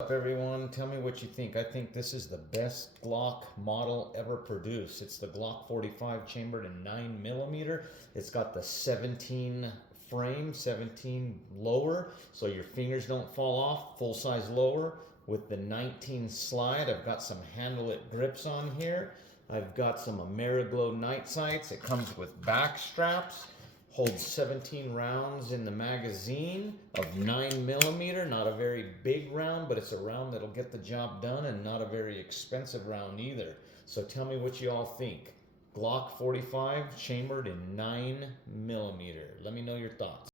Up everyone, tell me what you think. I think this is the best Glock model ever produced. It's the Glock 45 chambered in 9mm. It's got the 17 frame, 17 lower, so your fingers don't fall off, full size lower with the 19 slide. I've got some handle it grips on here. I've got some Ameriglow night sights. It comes with back straps. Holds 17 rounds in the magazine of 9mm. Not a very big round, but it's a round that'll get the job done, and not a very expensive round either. So tell me what you all think. Glock 45 chambered in 9mm. Let me know your thoughts.